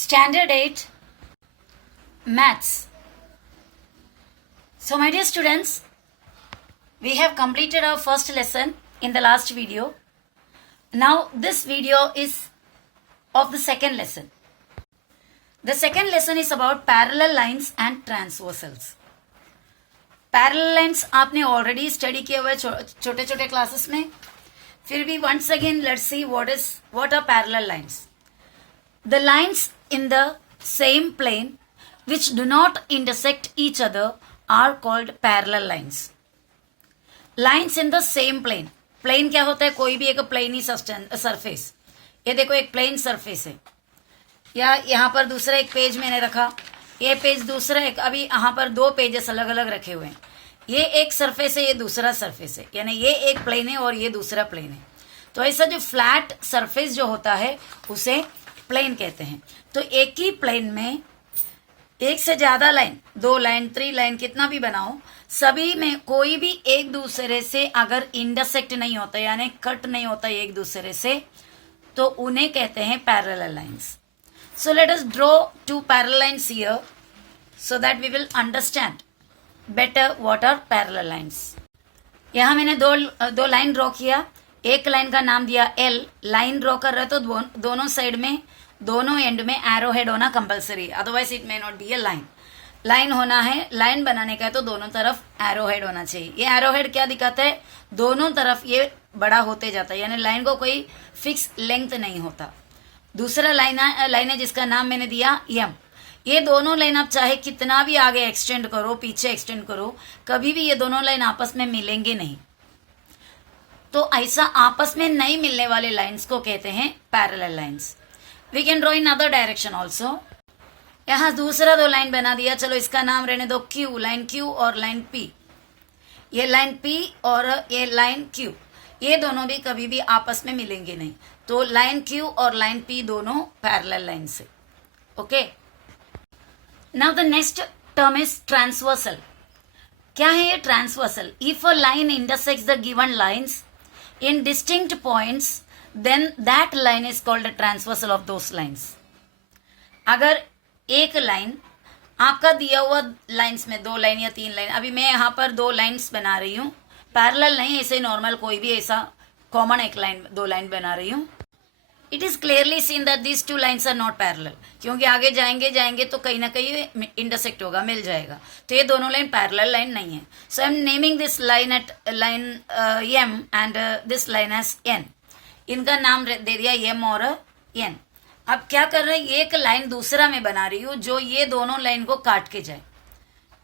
Standard 8 Maths. So my dear students, we have completed our first lesson in the last video. Now this video is of the second lesson. The second lesson is about parallel lines and transversals. Parallel lines आपने already study किए हुए छोटे छोटे classes में. फिर भी once again let's see what are parallel lines. The lines in the same plane which do not intersect each other are called parallel lines. Lines in the same plane. Plane क्या होता है? कोई भी एक plane ही surface. ये देखो एक plane surface है. या यहाँ पर दूसरा एक पेज मैंने रखा, ये पेज दूसरा एक, अभी यहाँ पर दो पेजेस अलग अलग रखे हुए हैं. ये एक सरफेस है, ये दूसरा सरफेस है, यानी ये एक प्लेन है और ये दूसरा प्लेन है. तो ऐसा जो फ्लैट सरफेस जो होता है उसे प्लेन कहते हैं. तो एक ही प्लेन में एक से ज्यादा लाइन, दो लाइन, 3 लाइन, कितना भी बनाओ, सभी में कोई भी एक दूसरे से अगर इंटरसेक्ट नहीं होता यानी कट नहीं होता एक दूसरे से, तो उन्हें कहते हैं parallel lines. So let us draw 2 parallel lines here so that we will understand better what are parallel lines. यहाँ मैंने दो लाइन ड्रॉ किया. एक लाइन का नाम दिया L. लाइन ड्रॉ कर रहे तो दोनों साइड में, दोनों एंड में एरो हेड होना compulsory, otherwise it may not be A line. Line होना है, लाइन बनाने का है तो दोनों तरफ एरो हेड होना चाहिए. ये एरो हेड क्या दिखाता है? दोनों तरफ ये बड़ा होते जाता है, यानी लाइन को कोई फिक्स लेंथ नहीं होता. दूसरा लाइन है जिसका नाम मैंने दिया M. ये दोनों लाइन आप चाहे कितना भी आगे एक्सटेंड करो, पीछे एक्सटेंड करो, कभी भी ये दोनों लाइन आपस में मिलेंगे नहीं. तो ऐसा आपस में नहीं मिलने वाले लाइंस को कहते हैं parallel lines. We can draw in other direction also. यहाँ दूसरा दो लाइन बना दिया, चलो इसका नाम रहने दो Q, लाइन Q और लाइन P. ये लाइन P और ये लाइन Q, ये दोनों भी कभी भी आपस में मिलेंगे नहीं. तो लाइन Q और लाइन P दोनों पैरेलल लाइन से. Okay. Now the next term is transversal. क्या है ये transversal? If a line intersects the given lines in distinct points then that line is called a transversal of those lines. अगर एक line आपका दिया हुआ lines में, 2 लाइन या 3 लाइन, अभी मैं यहाँ पर 2 लाइंस बना रही हूँ, पैरेलल नहीं, ऐसे नॉर्मल कोई भी ऐसा कॉमन एक लाइन, 2 लाइन बना रही हूँ. It is clearly seen that these 2 lines are not parallel, क्योंकि आगे जाएंगे तो कहीं ना कहीं इंटरसेक्ट होगा, मिल जाएगा. तो ये दोनों लाइन पैरेलल लाइन नहीं है. So I am naming this line at line M and this line as N. इनका नाम दे दिया M और N. अब क्या कर रहे हैं, एक लाइन दूसरा मैं बना रही हूँ जो ये दोनों लाइन को काट के जाए.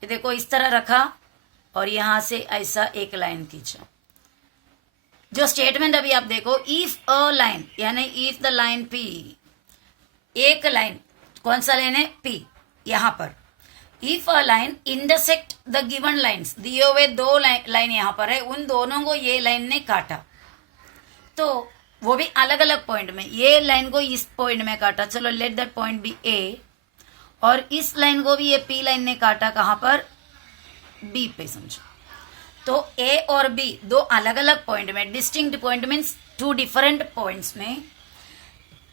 ये देखो इस तरह रखा और यहां से ऐसा एक लाइन खींचा. जो स्टेटमेंट अभी आप देखो, इफ अ लाइन यानी इफ द लाइन P, एक लाइन, कौन सा लाइन है? P. यहां पर if a line intersect the given lines, दिए हुए 2 लाइन यहां पर है, उन दोनों को ये लाइन ने काटा, तो वो भी अलग अलग पॉइंट में. ये लाइन को इस पॉइंट में काटा, चलो let that point be A, और इस लाइन को भी ये P लाइन ने काटा, कहां पर? B पे समझो. तो A और B 2 अलग अलग पॉइंट में, distinct point means 2 different points में,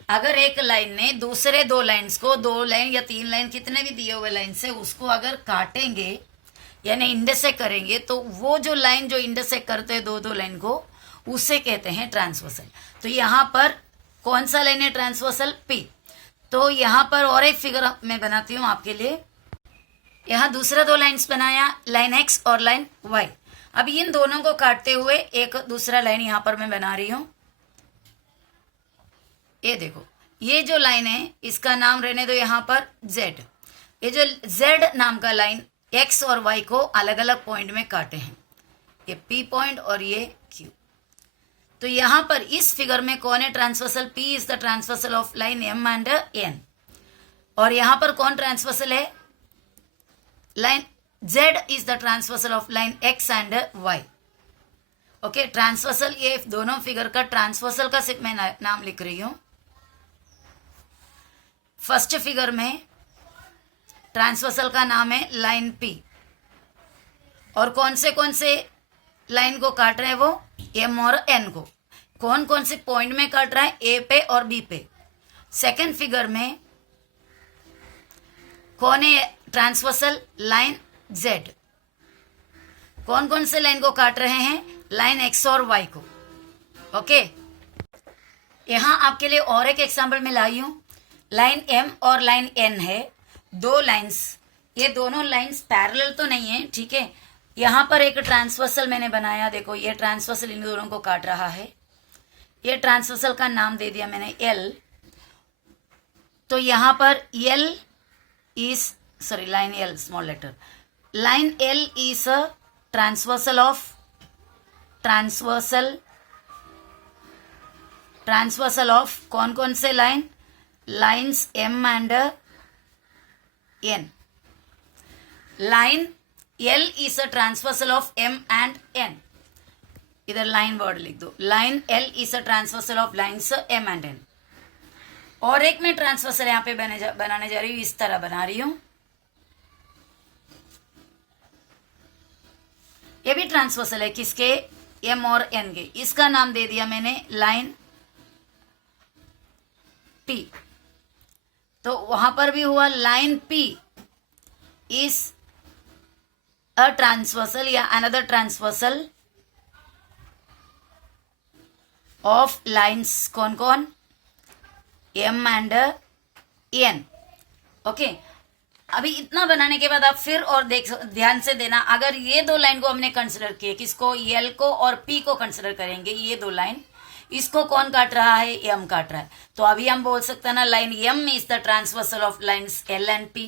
अगर एक लाइन ने दूसरे 2 लाइन्स को, 2 लाइन या 3 लाइन, कितने भी दिए हुए लाइन से, उसको अगर काटेंगे यानी इंटरसेक्ट करेंगे, तो वो जो लाइन जो इंटरसेक्ट करते हैं 2 लाइन को, उसे कहते हैं ट्रांसवर्सल. तो यहाँ पर कौन सा लाइन है ट्रांसवर्सल? P. तो यहाँ पर और एक फिगर मैं बनाती हूँ आपके लिए. यहाँ दूसरा 2 लाइन्स बनाया, लाइन X और लाइन Y. अब इन दोनों को काटते हुए एक दूसरा लाइन यहां पर मैं बना रही हूं. ये देखो, ये जो लाइन है इसका नाम रहने दो यहां पर Z. ये जो Z नाम का लाइन X और Y को अलग अलग पॉइंट में काटे हैं, ये P पॉइंट और ये Q. तो यहां पर इस फिगर में कौन है transversal? P is the transversal of line M and N. और यहां पर कौन ट्रांसवर्सल है? Line Z is the transversal of line X and Y. Okay. Transversal, ये दोनों फिगर का ट्रांसवर्सल का सिर्फ मैं नाम लिख रही हूं. फर्स्ट फिगर में ट्रांसवर्सल का नाम है लाइन P, और कौन से लाइन को काट रहे हैं? वो M और N को. कौन से पॉइंट में काट रहा है? A पे और B पे. सेकेंड फिगर में कौन है ट्रांसवर्सल? Line Z। कौन कौन से लाइन को काट रहे हैं? लाइन X और Y को। ओके, यहां आपके लिए और एक एग्जाम्पल मैं लाई हूं। लाइन M और लाइन N है, दो लाइंस। ये दोनों लाइंस पैरेलल तो नहीं है, ठीक है। यहां पर एक ट्रांसवर्सल मैंने बनाया, देखो ये ट्रांसवर्सल इन दोनों को काट रहा है। ये ट्रांसवर्सल का नाम दे दिया मैंने L। तो यहां पर L is, sorry, line L small letter, line L is a transversal of कौन कौन से line? Lines M and N। Line L is a transversal of M and N। इधर लाइन वर्ड लिख दो, line L is a transversal of lines M and N। और एक मैं transversal यहां पे बनाने जा रही हूं, इस तरह बना रही हूं। ये भी ट्रांसवर्सल है, किसके? M और N के। इसका नाम दे दिया मैंने लाइन P। तो वहां पर भी हुआ line P is a transversal या अनदर ट्रांसवर्सल ऑफ लाइन्स कौन कौन? M and N। ओके, अभी इतना बनाने के बाद आप फिर और ध्यान से देना, अगर ये दो लाइन को हमने कंसिडर किए, किसको? L को और P को कंसिडर करेंगे, ये दो लाइन, इसको कौन काट रहा है? M काट रहा है। तो अभी हम बोल सकते हैं ना, line M is the transversal of lines L and P,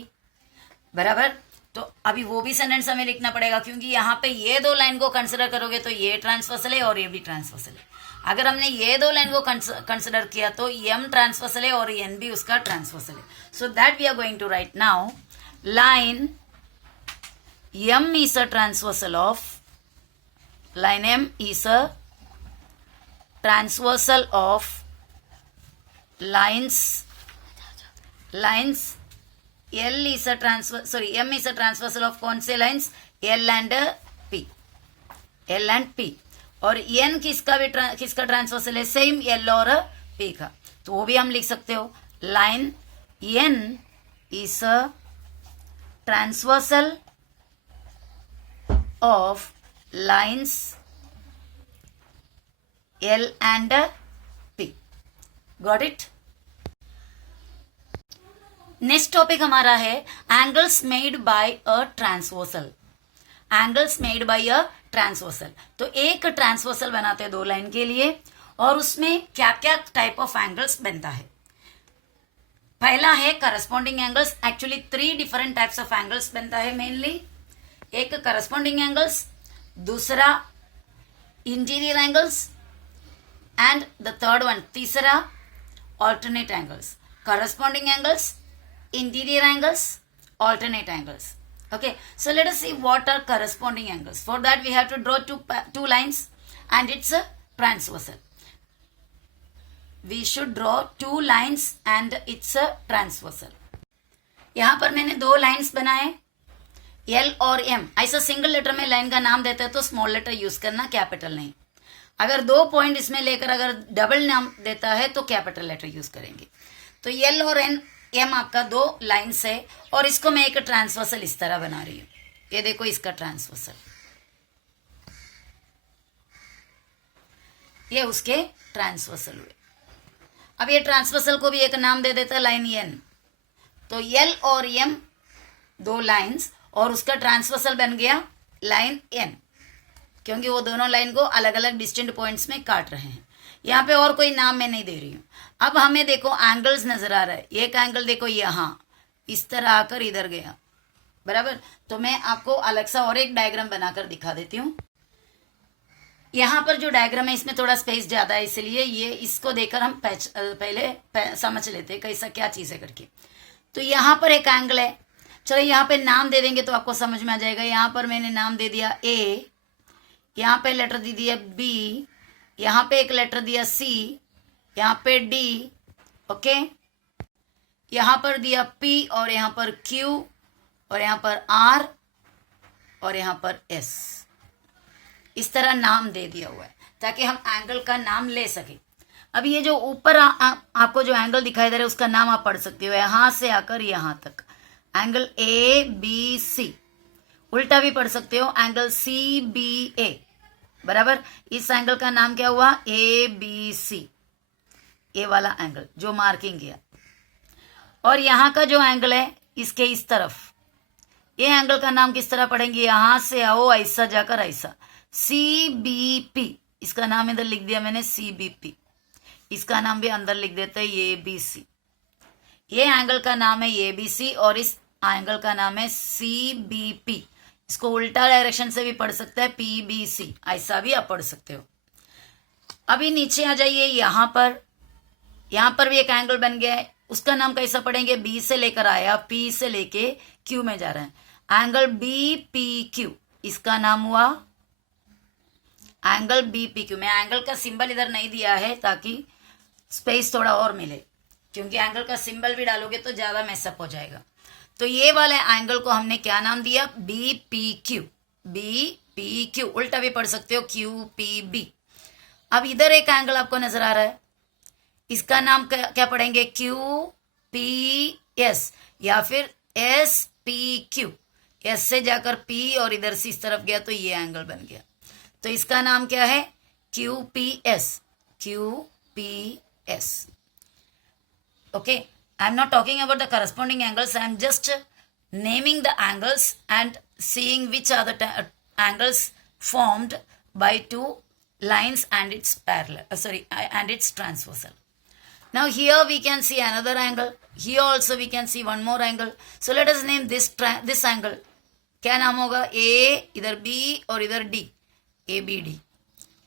बराबर। तो अभी वो भी सेंटेंस हमें लिखना पड़ेगा, क्योंकि यहाँ पे ये दो लाइन को कंसिडर करोगे तो ये ट्रांसवर्सल है और ये भी ट्रांसवर्सल है। अगर हमने ये दो लाइन को कंसिडर किया तो M ट्रांसवर्सल है और N भी उसका ट्रांसवर्सल है। So that we are going to write now, line M is a transversal of, line M is a transversal of lines L is a M is a transversal of कौन से lines? L and P। और N किसका transversal है? Same L और P का। तो वो भी हम लिख सकते हो, line N is a transversal of lines L and P। Got it? Next topic हमारा है angles made by a transversal. Angles made by a transversal. तो एक ट्रांसवर्सल बनाते हैं दो लाइन के लिए, और उसमें क्या क्या टाइप ऑफ एंगल्स बनता है। पहला है corresponding angles. Actually 3 different types of angles बनता है मेनली। एक करस्पॉन्डिंग एंगल्स, दूसरा interior angles, and the third one, तीसरा alternate angles. Corresponding angles, interior angles, alternate angles. Okay, so let us see what are corresponding angles. For that we have to draw two lines and it's a transversal. We should draw 2 lines and it's a transversal. यहां पर मैंने 2 lines बनाए, L और M। ऐसा single letter में line का नाम देते हैं तो स्मॉल लेटर यूज करना, कैपिटल नहीं। अगर 2 पॉइंट इसमें लेकर अगर डबल नाम देता है तो कैपिटल लेटर यूज करेंगे। तो L और M आपका 2 लाइन्स है, और इसको मैं एक ट्रांसवर्सल इस तरह बना रही हूं। ये देखो इसका ट्रांसवर्सल, ये उसके ट्रांसवर्सल हुए। अब ये ट्रांसवर्सल को भी एक नाम दे देता है, लाइन N। तो L और M 2 लाइन्स, और उसका ट्रांसवर्सल बन गया लाइन N, क्योंकि वो दोनों लाइन को अलग अलग डिस्टेंट पॉइंट्स में काट रहे हैं। यहाँ पे और कोई नाम मैं नहीं दे रही हूँ। अब हमें देखो एंगल्स नजर आ रहा है। एक एंगल देखो यहाँ इस तरह आकर इधर गया, बराबर। तो मैं आपको अलग सा और एक डायग्राम बनाकर दिखा देती हूँ। यहाँ पर जो डायग्राम है इसमें थोड़ा स्पेस ज्यादा है, इसलिए ये इसको देखकर हम पहले समझ लेते हैं कैसा क्या चीज है करके। तो यहाँ पर एक एंगल है, चलो यहाँ पे नाम दे देंगे तो आपको समझ में आ जाएगा। यहाँ पर मैंने नाम दे दिया A, यहाँ पे लेटर दे दिया B, यहाँ पे एक लेटर दिया C, यहाँ पे D, ओके। यहाँ पर दिया P, और यहाँ पर Q, और यहाँ पर R, और यहाँ पर S। इस तरह नाम दे दिया हुआ है ताकि हम एंगल का नाम ले सके। अब ये जो ऊपर आपको जो एंगल दिखाई दे रहा है उसका नाम आप पढ़ सकते हो, यहाँ से आकर यहाँ तक एंगल ए बी सी, उल्टा भी पढ़ सकते हो, एंगल सी बी ए, बराबर। इस एंगल का नाम क्या हुआ? ए बी सी, ए वाला एंगल जो मार्किंग किया। और यहां का जो एंगल है इसके इस तरफ, ये एंगल का नाम किस तरह पढ़ेंगे? यहां से आओ ऐसा जाकर ऐसा, सी बी पी, इसका नाम इधर लिख दिया मैंने सी बी पी, इसका नाम भी अंदर लिख देते हैं ए बी सी। ये एंगल का नाम है ए बी सी और इस एंगल का नाम है सी बी पी। इसको उल्टा डायरेक्शन से भी पढ़ सकते हैं, पी बी सी, ऐसा भी आप पढ़ सकते हो। अभी नीचे आ जाइए, यहां पर भी एक एंगल बन गया है, उसका नाम कैसा पढ़ेंगे? बी से लेकर आया, पी से लेके क्यू में जा रहे हैं, एंगल बी पी क्यू, इसका नाम हुआ एंगल बी पी क्यू। मैं एंगल का सिंबल इधर नहीं दिया है ताकि स्पेस थोड़ा और मिले, क्योंकि एंगल का सिंबल भी डालोगे तो ज्यादा मैसअप हो जाएगा। तो ये वाले एंगल को हमने क्या नाम दिया? B P Q, B P Q, उल्टा भी पढ़ सकते हो क्यू पी बी। अब इधर एक एंगल आपको नजर आ रहा है, इसका नाम क्या पढ़ेंगे? क्यू पी एस या फिर एस पी क्यू, एस से जाकर पी और इधर से इस तरफ गया तो ये एंगल बन गया। तो इसका नाम क्या है? Q P S, Q P S. Okay, I am not talking about the corresponding angles. I am just naming the angles and seeing which are the angles formed by two lines and its parallel. And its transversal. Now here we can see another angle. Here also we can see one more angle. So let us name this angle. क्या नाम होगा? A, इधर B और इधर D, ABD.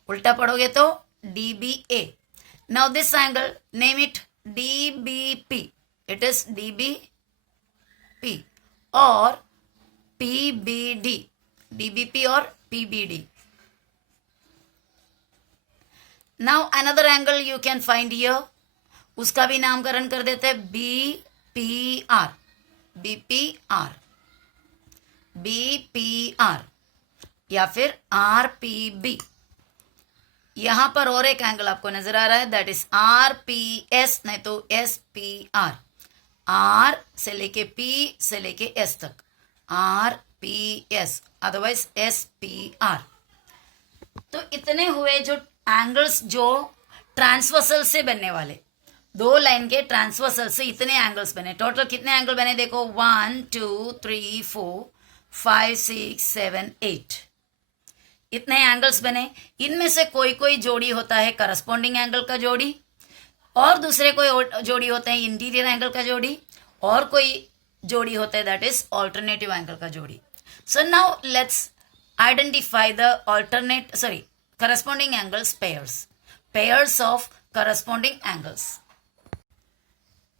उल्टा पढ़ोगे तो DBA. Now this angle, name it DBP. It is DBP or PBD. DBP or PBD. Now another angle you can find here. उसका भी नामकरण कर देते हैं BPR. BPR. BPR या फिर RPB। यहां पर और एक एंगल आपको नजर आ रहा है, दैट इज RPS, नहीं तो SPR। R से लेके P से लेके S तक RPS, अदरवाइज SPR। तो इतने हुए जो एंगल्स जो ट्रांसवर्सल से बनने वाले, दो लाइन के ट्रांसवर्सल से इतने एंगल्स बने। टोटल कितने एंगल बने देखो? 1 2 3 4 5 6 7 8, इतने एंगल्स बने। इनमें से कोई कोई जोड़ी होता है करस्पॉन्डिंग एंगल का जोड़ी, और दूसरे कोई जोड़ी होते हैं इंटीरियर एंगल का जोड़ी, और कोई जोड़ी होता है दैट इज ऑल्टरनेटिव एंगल का जोड़ी। So now let's identify the corresponding angles pairs of corresponding angles.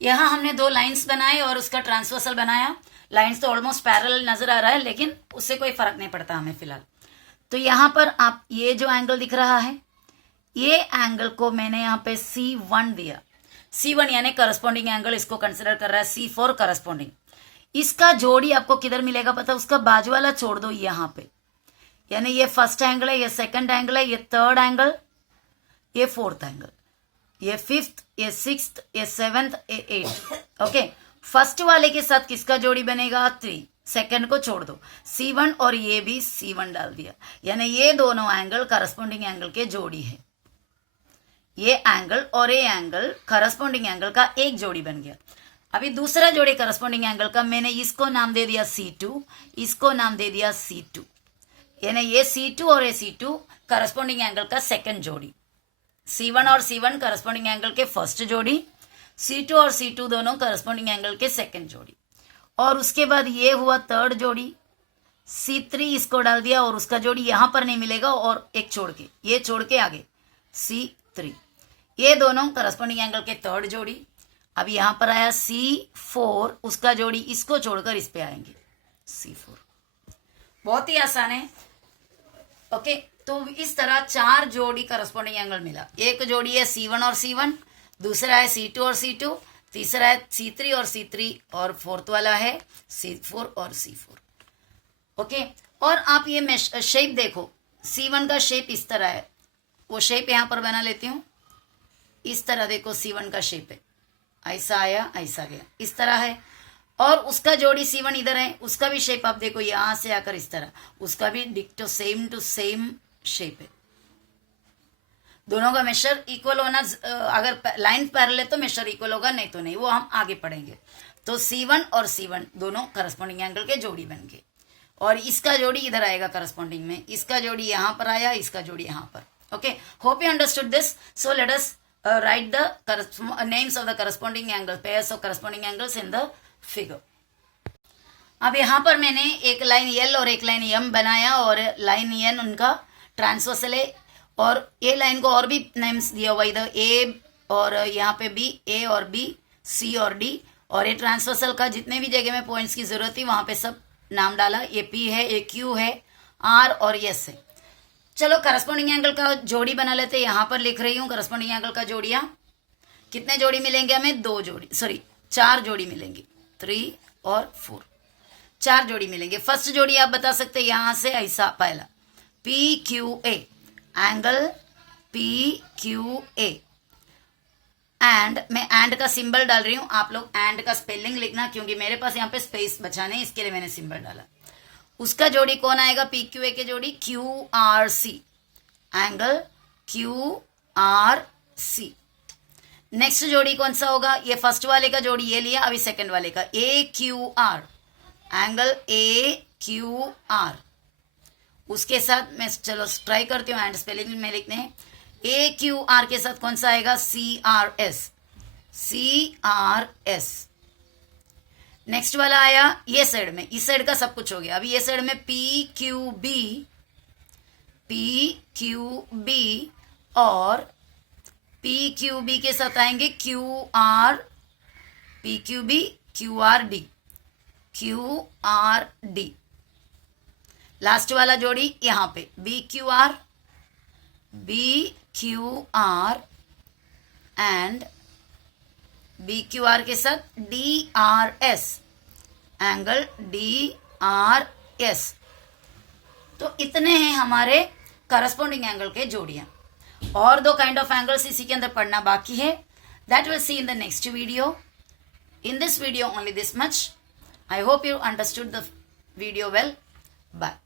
यहां हमने दो लाइंस बनाए और उसका ट्रांसवर्सल बनाया। लाइंस तो ऑलमोस्ट पैरेलल नजर आ रहा है, लेकिन उससे कोई फर्क नहीं पड़ता हमें फिलहाल। तो यहां पर आप ये जो एंगल दिख रहा है, ये एंगल को मैंने यहाँ पे C1 दिया। C1 यानी करस्पॉन्डिंग एंगल, इसको कंसिडर कर रहा है C फॉर करस्पॉन्डिंग। इसका जोड़ी आपको किधर मिलेगा पता? उसका बाजू वाला छोड़ दो यहाँ पे, यानी ये फर्स्ट एंगल है, ये सेकंड एंगल है, ये थर्ड एंगल, ये फोर्थ एंगल, ये फिफ्थ, ये सिक्स्थ, ये सेवेंथ, ये एट्थ। ओके, फर्स्ट वाले के साथ किसका जोड़ी बनेगा? 3। सेकंड को छोड़ दो, C1 और ये भी C1 डाल दिया, यानी ये दोनों एंगल करस्पॉन्डिंग एंगल के जोड़ी है। ये एंगल और ये एंगल करस्पॉन्डिंग एंगल का एक जोड़ी बन गया। अभी दूसरा जोड़ी करस्पॉन्डिंग एंगल का मैंने इसको नाम दे दिया C2, इसको नाम दे दिया C2, यानी ये C2 और ये C2 करस्पॉन्डिंग एंगल का सेकंड जोड़ी। C1 और C1 करस्पॉन्डिंग एंगल के फर्स्ट जोड़ी, C2 और C2 दोनों करस्पॉन्डिंग एंगल के सेकंड जोड़ी। और उसके बाद ये हुआ थर्ड जोड़ी, C3 इसको डाल दिया और उसका जोड़ी यहां पर नहीं मिलेगा, और एक छोड़ के, ये छोड़ के आगे C3, ये दोनों करस्पॉन्डिंग एंगल के थर्ड जोड़ी। अब यहां पर आया C4, उसका जोड़ी इसको छोड़कर इस पे आएंगे C4। बहुत ही आसान है। ओके, तो इस तरह 4 जोड़ी करस्पॉन्डिंग एंगल मिला। एक जोड़ी है C1 और C1, दूसरा है C2 और C2, तीसरा है C3 और C3, और फोर्थ वाला है C4 और C4। ओके, और आप ये शेप देखो, C1 का शेप इस तरह है, वो शेप यहां पर बना लेती हूं। इस तरह देखो C1 का शेप है, ऐसा आया, ऐसा गया, इस तरह है। और उसका जोड़ी C1 इधर है, उसका भी शेप आप देखो यहां से आकर इस तरह, उसका भी डिक्टो सेम टू सेम शेप है। दोनों का मेशर इक्वल होना, अगर लाइन पैरेलल है तो मेशर इक्वल होगा, नहीं तो नहीं, वो हम आगे पढ़ेंगे। तो C1 और C1 दोनों करस्पॉन्डिंग एंगल के जोड़ी बन गए, और इसका जोड़ी इधर आएगा करस्पॉन्डिंग में, इसका जोड़ी यहां पर आया, इसका जोड़ी यहां पर। Okay, hope you understood this. So let us write the names of the corresponding angle, pairs of corresponding angles in the figure. अब यहाँ पर मैंने एक लाइन L और एक लाइन M बनाया, और लाइन N उनका ट्रांसवर्सल है, और ए लाइन को और भी नेम्स दिया हुआ, इधर A और यहाँ पे B, A और B, C और D, और ये ट्रांसवर्सल का जितने भी जगह में पॉइंट्स की जरूरत थी वहां पे सब नाम डाला। ये P है, ये Q है, R और S है। चलो करस्पॉन्डिंग एंगल का जोड़ी बना लेते हैं। यहां पर लिख रही हूं करस्पॉन्डिंग एंगल का जोड़ियां। कितने जोड़ी मिलेंगे हमें? 4 जोड़ी मिलेंगी, 3 और 4, 4 जोड़ी मिलेंगे। फर्स्ट जोड़ी आप बता सकते हैं यहां से ऐसा, पहला PQA, एंगल PQA, एंड मैं एंड का सिंबल डाल रही हूं, आप लोग एंड का स्पेलिंग लिखना, क्योंकि मेरे पास यहाँ पे स्पेस बचाने, इसके लिए मैंने सिंबल डाला। उसका जोड़ी कौन आएगा? PQA के जोड़ी QRC, एंगल QRC। नेक्स्ट जोड़ी कौन सा होगा? ये फर्स्ट वाले का जोड़ी ये लिया, अभी सेकंड वाले का AQR, एंगल AQR। उसके साथ मैं चलो ट्राई करती हूँ एंड स्पेलिंग में लिखने हैं। AQR के साथ कौन सा आएगा? CRS, CRS। नेक्स्ट वाला आया ये साइड में, इस साइड का सब कुछ हो गया। अभी ये साइड में PQB, PQB और PQB के साथ आएंगे QR, PQB, QRD, QRD। Last वाला जोड़ी यहां पे BQR, BQR एंड BQR के साथ DRS, एंगल DRS। तो इतने हैं हमारे करस्पॉन्डिंग एंगल के जोड़ियां। और 2 काइंड ऑफ एंगल्स इसी के अंदर पढ़ना बाकी है, that will see in the next video. In this video only this much. I hope you understood the video well. Bye.